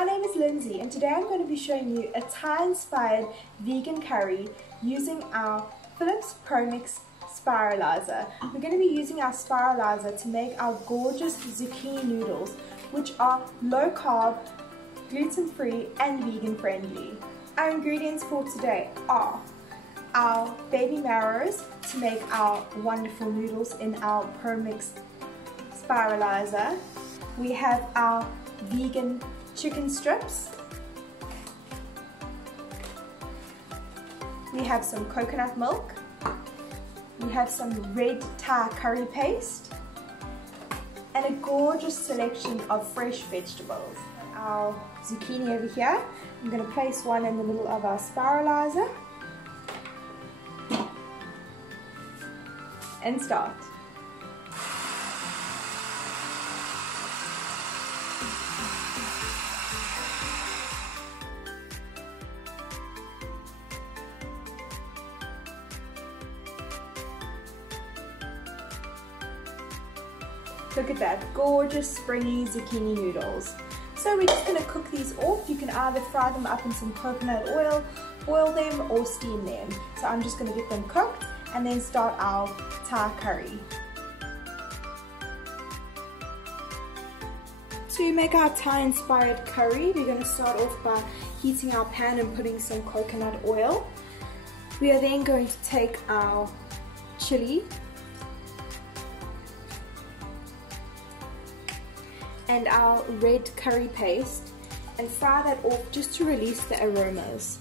my name is Lindsay and today I'm going to be showing you a Thai-inspired vegan curry using our Philips Promix Spiralizer. We're going to be using our Spiralizer to make our gorgeous zucchini noodles, which are low carb, gluten-free and vegan friendly. Our ingredients for today are our baby marrows to make our wonderful noodles in our Promix Spiralizer. We have our vegan chicken strips. We have some coconut milk. We have some red Thai curry paste and a gorgeous selection of fresh vegetables. Our zucchini over here. I'm going to place one in the middle of our Spiralizer and start. Look at that, gorgeous springy zucchini noodles. So we're just going to cook these off. You can either fry them up in some coconut oil, boil them or steam them. So I'm just going to get them cooked and then start our Thai curry. To make our Thai inspired curry, we're going to start off by heating our pan and putting some coconut oil. We are then going to take our chili and our red curry paste and fry that off just to release the aromas.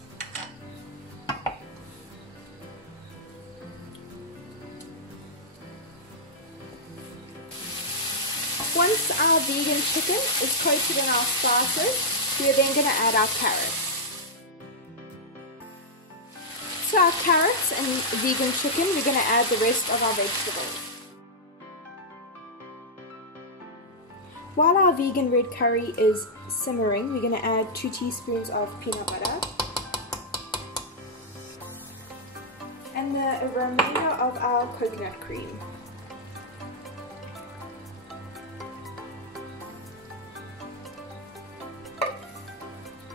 Once our vegan chicken is coated in our spices, we are then going to add our carrots. To our carrots and vegan chicken, we're going to add the rest of our vegetables. While our vegan red curry is simmering, we're going to add 2 teaspoons of peanut butter and the remainder of our coconut cream.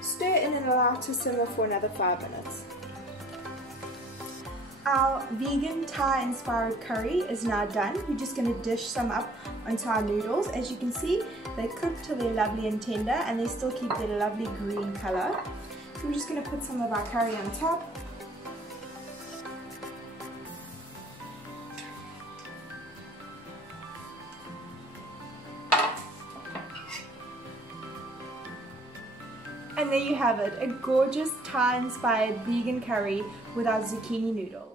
Stir in and allow to simmer for another 5 minutes. Our vegan Thai inspired curry is now done. We're just going to dish some up onto our noodles. As you can see, they're cooked till they're lovely and tender and they still keep their lovely green color. So we're just going to put some of our curry on top. And there you have it, a gorgeous Thai inspired vegan curry with our zucchini noodles.